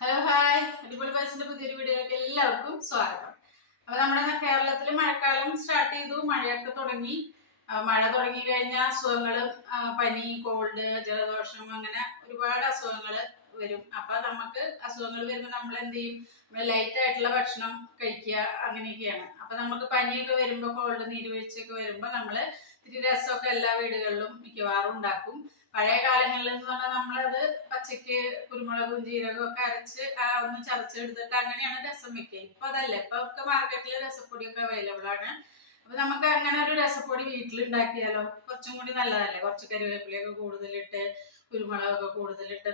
Hello hi അടിപൊളി ബസിന്റെ പുതിയൊരു വീഡിയോയിലേക്ക് എല്ലാവർക്കും സ്വാഗതം. അപ്പൊ നമ്മുടെ കേരളത്തിൽ മഴക്കാലം സ്റ്റാർട്ട് ചെയ്തു, മഴയൊക്കെ തുടങ്ങി. മഴ തുടങ്ങി കഴിഞ്ഞാൽ അസുഖങ്ങള്, പനി, കോൾഡ്, ജലദോഷം, അങ്ങനെ ഒരുപാട് അസുഖങ്ങൾ വരും. അപ്പൊ നമുക്ക് അസുഖങ്ങൾ വരുമ്പോൾ നമ്മൾ എന്ത് ചെയ്യും? നമ്മൾ ലൈറ്റ് ആയിട്ടുള്ള ഭക്ഷണം കഴിക്കുക, അങ്ങനെയൊക്കെയാണ്. അപ്പൊ നമുക്ക് പനിയൊക്കെ വരുമ്പോൾ, കോൾഡ്, നീരുവീഴ്ചയൊക്കെ വരുമ്പോൾ നമ്മള് ഇത്തിരി രസമൊക്കെ എല്ലാ വീടുകളിലും മിക്കവാറും ഉണ്ടാക്കും. പഴയ കാലങ്ങളിൽ എന്ന് പറഞ്ഞാൽ നമ്മളത് പച്ചക്ക് കുരുമുളകും ജീരകവും ഒക്കെ അരച്ച് ഒന്ന് ചതച്ചെടുത്തിട്ട് അങ്ങനെയാണ് രസം വെക്കുക. ഇപ്പൊ അതല്ല, ഇപ്പൊ ഒക്കെ മാർക്കറ്റിൽ രസപ്പൊടിയൊക്കെ അവൈലബിൾ ആണ്. അപ്പൊ നമുക്ക് അങ്ങനെ ഒരു രസപ്പൊടി വീട്ടിലുണ്ടാക്കിയാലോ? കുറച്ചും കൂടി നല്ലതല്ലേ? കുറച്ച് കറിവേപ്പിലയൊക്കെ കൂടുതലിട്ട്, കുരുമുളകൊക്കെ കൂടുതലിട്ട്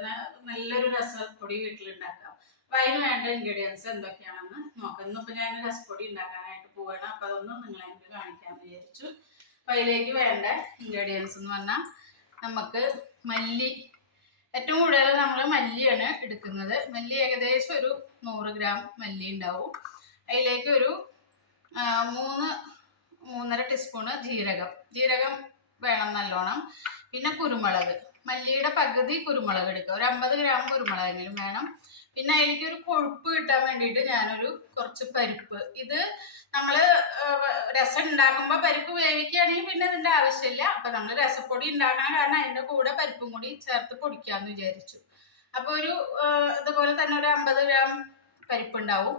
നല്ലൊരു രസപ്പൊടി വീട്ടിലുണ്ടാക്കാം. അപ്പൊ അതിന് വേണ്ട ഇൻഗ്രീഡിയൻസ് എന്തൊക്കെയാണെന്ന് നോക്കാം. ഇന്നിപ്പോ ഞാൻ രസപ്പൊടി ഉണ്ടാക്കാനായിട്ട് പോവാണ്. അപ്പൊ അതൊന്നും നിങ്ങളെ കാണിക്കാമെന്ന് വിചാരിച്ചു. അപ്പൊ അതിലേക്ക് വേണ്ട ഇൻഗ്രീഡിയൻസ് എന്ന് പറഞ്ഞാൽ നമുക്ക് മല്ലി, ഏറ്റവും കൂടുതൽ നമ്മൾ മല്ലിയാണ് എടുക്കുന്നത്. മല്ലി ഏകദേശം ഒരു 100 ഗ്രാം മല്ലി ഉണ്ടാവും. അതിലേക്ക് ഒരു 3-3.5 ടീസ്പൂണ് ജീരകം വേണം നല്ലോണം. പിന്നെ കുരുമുളക്, മല്ലിയുടെ പകുതി കുരുമുളക് എടുക്കുക, ഒരു 50 ഗ്രാം കുരുമുളകെങ്കിലും വേണം. പിന്നെ അതിലേക്ക് ഒരു കൊഴുപ്പ് കിട്ടാൻ വേണ്ടിയിട്ട് ഞാനൊരു കുറച്ച് പരിപ്പ്, ഇത് നമ്മൾ രസം ഉണ്ടാക്കുമ്പോൾ പരിപ്പ് വേവിക്കുകയാണെങ്കിൽ പിന്നെ ഇതിൻ്റെ ആവശ്യമില്ല. അപ്പം നമ്മൾ രസപ്പൊടി ഉണ്ടാക്കണം, കാരണം അതിൻ്റെ കൂടെ പരിപ്പും കൂടി ചേർത്ത് പൊടിക്കാമെന്ന് വിചാരിച്ചു. അപ്പോൾ ഒരു ഇതുപോലെ തന്നെ ഒരു 50 ഗ്രാം പരിപ്പുണ്ടാവും.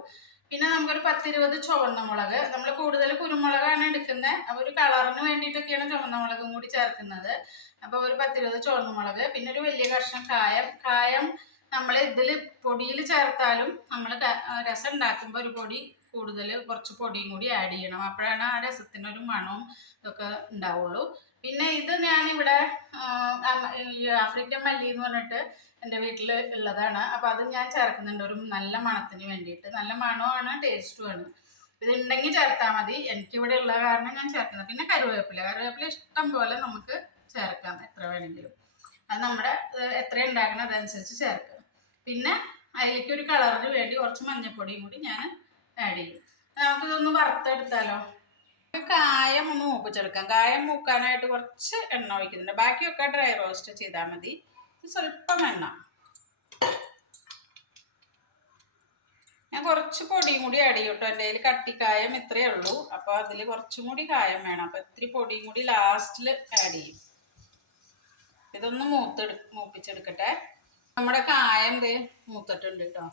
പിന്നെ നമുക്കൊരു 10-20 ചുവന്ന മുളക്. നമ്മൾ കൂടുതൽ കുരുമുളകാണ് എടുക്കുന്നത്, അപ്പോൾ ഒരു കളറിന് വേണ്ടിയിട്ടൊക്കെയാണ് ചുവന്ന മുളകും കൂടി ചേർക്കുന്നത്. അപ്പോൾ ഒരു 10-20 ചുവന്ന മുളക്. പിന്നെ ഒരു വലിയ കഷ്ണം കായം നമ്മൾ ഇതിൽ പൊടിയിൽ ചേർത്താലും നമ്മൾ രസം ഉണ്ടാക്കുമ്പോൾ ഒരു പൊടി കൂടുതൽ, കുറച്ച് പൊടിയും കൂടി ആഡ് ചെയ്യണം. അപ്പോഴാണ് ആ രസത്തിനൊരു മണവും ഇതൊക്കെ ഉണ്ടാവുള്ളൂ. പിന്നെ ഇത് ഞാനിവിടെ ആഫ്രിക്കൻ മല്ലി എന്ന് പറഞ്ഞിട്ട് എൻ്റെ വീട്ടിൽ ഉള്ളതാണ്. അപ്പോൾ അത് ഞാൻ ചേർക്കുന്നുണ്ട് ഒരു നല്ല മണത്തിന് വേണ്ടിയിട്ട്. നല്ല മണമാണ്, ടേസ്റ്റുമാണ്. ഇത് ഉണ്ടെങ്കിൽ ചേർത്താൽ മതി. എനിക്കിവിടെ ഉള്ള കാരണം ഞാൻ ചേർക്കുന്നത്. പിന്നെ കറിവേപ്പില ഇഷ്ടം പോലെ നമുക്ക് ചേർക്കാം, എത്ര വേണമെങ്കിലും. അത് നമ്മുടെ എത്ര ഉണ്ടാക്കണം അതനുസരിച്ച് ചേർക്കുക. പിന്നെ അതിലേക്ക് ഒരു കളറിന് വേണ്ടി കുറച്ച് മഞ്ഞൾപ്പൊടിയും കൂടി ഞാൻ ആഡ് ചെയ്യും. നമുക്കിതൊന്ന് വറുത്തെടുത്താലോ? കായം ഒന്ന് മൂപ്പിച്ചെടുക്കാം. കായം മൂക്കാനായിട്ട് കുറച്ച് എണ്ണ ഒഴിക്കുന്നുണ്ട്. ബാക്കിയൊക്കെ ഡ്രൈ റോസ്റ്റ് ചെയ്താൽ മതി. സ്വല്പം എണ്ണ, ഞാൻ കുറച്ച് പൊടിയും കൂടി ആഡ് ചെയ്യും കേട്ടോ. എൻ്റെ കയ്യിൽ കട്ടിക്കായം ഇത്രയേ ഉള്ളൂ. അപ്പോൾ അതിൽ കുറച്ചും കൂടി കായം വേണം. അപ്പോൾ ഇത്തിരി പൊടിയും കൂടി ലാസ്റ്റിൽ ആഡ് ചെയ്യും. ഇതൊന്ന് മൂപ്പിച്ചെടുക്കട്ടെ. നമ്മുടെ കായം മൂത്തിട്ടുണ്ട് കേട്ടോ.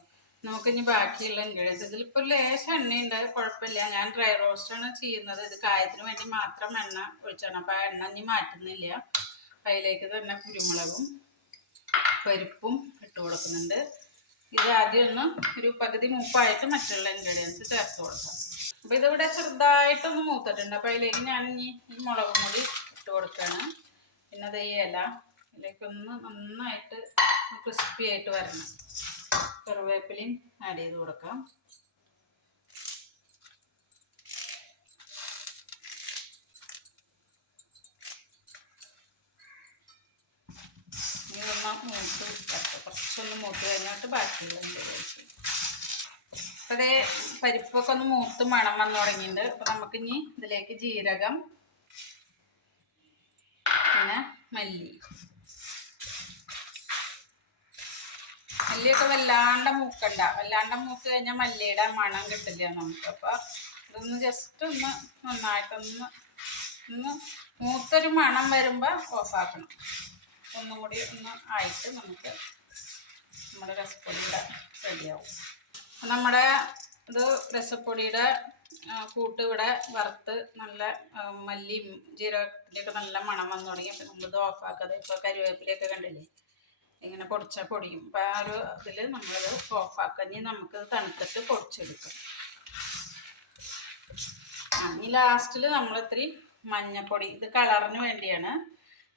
നമുക്കിനി ബാക്കിയുള്ള ഇൻഗ്രീഡിയൻസ്, ഇതിലിപ്പോൾ ലേശം എണ്ണയുണ്ട്, കുഴപ്പമില്ല. ഞാൻ ഡ്രൈ റോസ്റ്റാണ് ചെയ്യുന്നത്. ഇത് കായത്തിന് വേണ്ടി മാത്രം എണ്ണ ഒഴിച്ചാണ്. അപ്പോൾ ആ എണ്ണ ഇനി മാറ്റുന്നില്ല. അതിലേക്ക് തന്നെ കുരുമുളകും പരിപ്പും ഇട്ട് കൊടുക്കുന്നുണ്ട്. ഇത് ആദ്യം ഒന്ന് ഒരു പകുതി മൂപ്പായിട്ട് മറ്റുള്ള ഇൻഗ്രീഡിയൻസ് ചേർത്ത് കൊടുക്കാം. അപ്പോൾ ഇതിവിടെ ചെറുതായിട്ടൊന്ന് മൂത്തിട്ടുണ്ട്. അപ്പോൾ അതിലേക്ക് ഞാൻ ഇനി ഈ മുളകും കൂടി ഇട്ട് കൊടുക്കുകയാണ്. പിന്നെ അത് ഈ ഇതിലേക്കൊന്ന് നന്നായിട്ട് ക്രിസ്പി ആയിട്ട് വരണം. കറിവേപ്പിലയും ആഡ് ചെയ്ത് കൊടുക്കാം. കുറച്ചൊന്ന് മൂത്ത് കഴിഞ്ഞിട്ട് ബാക്കിയുള്ള ഇൻഗ്രീഡിയൻസ്. അപ്പോൾ അതേ പരിപ്പൊക്കെ ഒന്ന് മൂത്ത് മണം വന്നു തുടങ്ങിയിട്ടുണ്ട്. അപ്പോൾ നമുക്കിനി ഇതിലേക്ക് ജീരകം, പിന്നെ മല്ലിയൊക്കെ വല്ലാണ്ട് മൂക്കണ്ട. വല്ലാണ്ട് മൂത്ത് കഴിഞ്ഞാൽ മല്ലിയുടെ മണം കിട്ടില്ല നമുക്ക്. അപ്പോൾ ഇതൊന്ന് ജസ്റ്റ് ഒന്ന് നന്നായിട്ടൊന്ന് മൂത്തൊരു മണം വരുമ്പോൾ ഓഫാക്കണം. ഒന്നും കൂടി ഒന്ന് ആയിട്ട് നമുക്ക് നമ്മുടെ രസപ്പൊടിയുടെ റെഡിയാവും. നമ്മുടെ ഇത് രസപ്പൊടിയുടെ കൂട്ട് ഇവിടെ വറുത്ത് നല്ല മല്ലിയും ജീരകത്തിൻ്റെയൊക്കെ നല്ല മണം വന്നു തുടങ്ങി. അപ്പം നമ്മളിത് ഓഫാക്കാതെ, ഇപ്പോൾ കരിവേപ്പിലയൊക്കെ കണ്ടില്ലേ ഇങ്ങനെ പൊടിച്ച പൊടിയും. അപ്പം ആ ഒരു ഇതിൽ നമ്മളിത് ഓഫാക്കാം. ഇനി നമുക്കിത് തണുത്തിട്ട് പൊടിച്ചെടുക്കാം. ഇനി ലാസ്റ്റിൽ നമ്മൾ ഇത്തിരി മഞ്ഞപ്പൊടി, ഇത് കളറിന് വേണ്ടിയാണ്,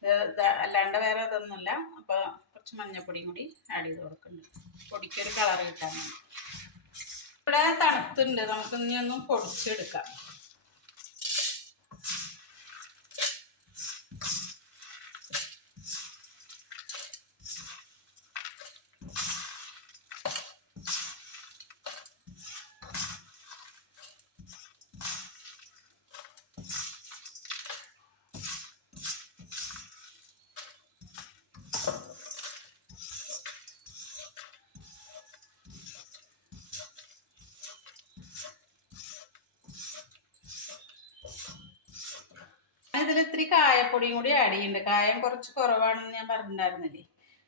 ഇത് അല്ലാണ്ട് വേറെ ഇതൊന്നുമില്ല. അപ്പോൾ കുറച്ച് മഞ്ഞപ്പൊടിയും കൂടി ആഡ് ചെയ്ത് കൊടുക്കുന്നുണ്ട്, പൊടിക്കൊരു കളർ കിട്ടാൻ വേണ്ടി. ഇവിടെ തണുത്തുണ്ട്, നമുക്ക് ഇനി ഒന്ന് പൊടിച്ചെടുക്കാം. ഇതിൽ ഇത്തിരി കായപ്പൊടിയും കൂടി ആഡ് ചെയ്യുന്നുണ്ട്. കായം കുറച്ച് കുറവാണെന്ന് ഞാൻ പറഞ്ഞിട്ടുണ്ടായിരുന്നില്ലേ,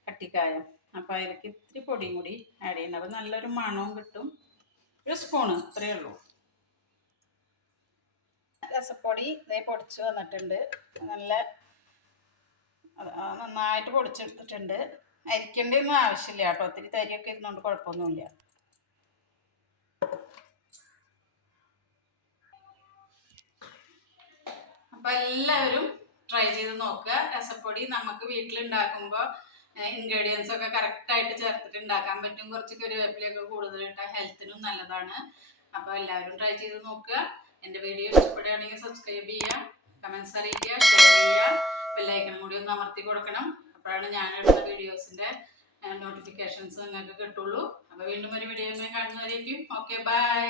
കട്ടിക്കായം. അപ്പം അതിലേക്ക് ഇത്തിരി പൊടിയും കൂടി ആഡ് ചെയ്യുന്നുണ്ട്. അപ്പം നല്ലൊരു മണവും കിട്ടും. ഒരു സ്പൂണ്, ഇത്രയേ ഉള്ളൂ. രസപ്പൊടി ഇതേ പൊടിച്ച് വന്നിട്ടുണ്ട്. നല്ല നന്നായിട്ട് പൊടിച്ചെടുത്തിട്ടുണ്ട്. അരിക്കേണ്ടതൊന്നും ആവശ്യമില്ല കേട്ടോ. ഒത്തിരി തരിയൊക്കെ ഇരുന്നുകൊണ്ട് കുഴപ്പമൊന്നുമില്ല. അപ്പം എല്ലാവരും ട്രൈ ചെയ്ത് നോക്കുക. രസപ്പൊടി നമുക്ക് വീട്ടിലുണ്ടാക്കുമ്പോൾ ഇൻഗ്രീഡിയൻസ് ഒക്കെ കറക്റ്റായിട്ട് ചേർത്തിട്ട് ഉണ്ടാക്കാൻ പറ്റും. കുറച്ച് കറിവേപ്പിലയൊക്കെ കൂടുതലിട്ടാൽ ഹെൽത്തിനും നല്ലതാണ്. അപ്പോൾ എല്ലാവരും ട്രൈ ചെയ്ത് നോക്കുക. എൻ്റെ വീഡിയോ ഇഷ്ടപ്പെടുകയാണെങ്കിൽ സബ്സ്ക്രൈബ് ചെയ്യുക, കമൻസ് അറിയിക്കുക, ഷെയർ ചെയ്യുക, ബെല്ലൈക്കണും കൂടി ഒന്ന് അമർത്തി കൊടുക്കണം. അപ്പോഴാണ് ഞാനെടുത്ത വീഡിയോസിൻ്റെ നോട്ടിഫിക്കേഷൻസ് നിങ്ങൾക്ക് കിട്ടുള്ളൂ. അപ്പോൾ വീണ്ടും ഒരു വീഡിയോ കാണുന്നവരേക്കും ഓക്കെ, ബൈ.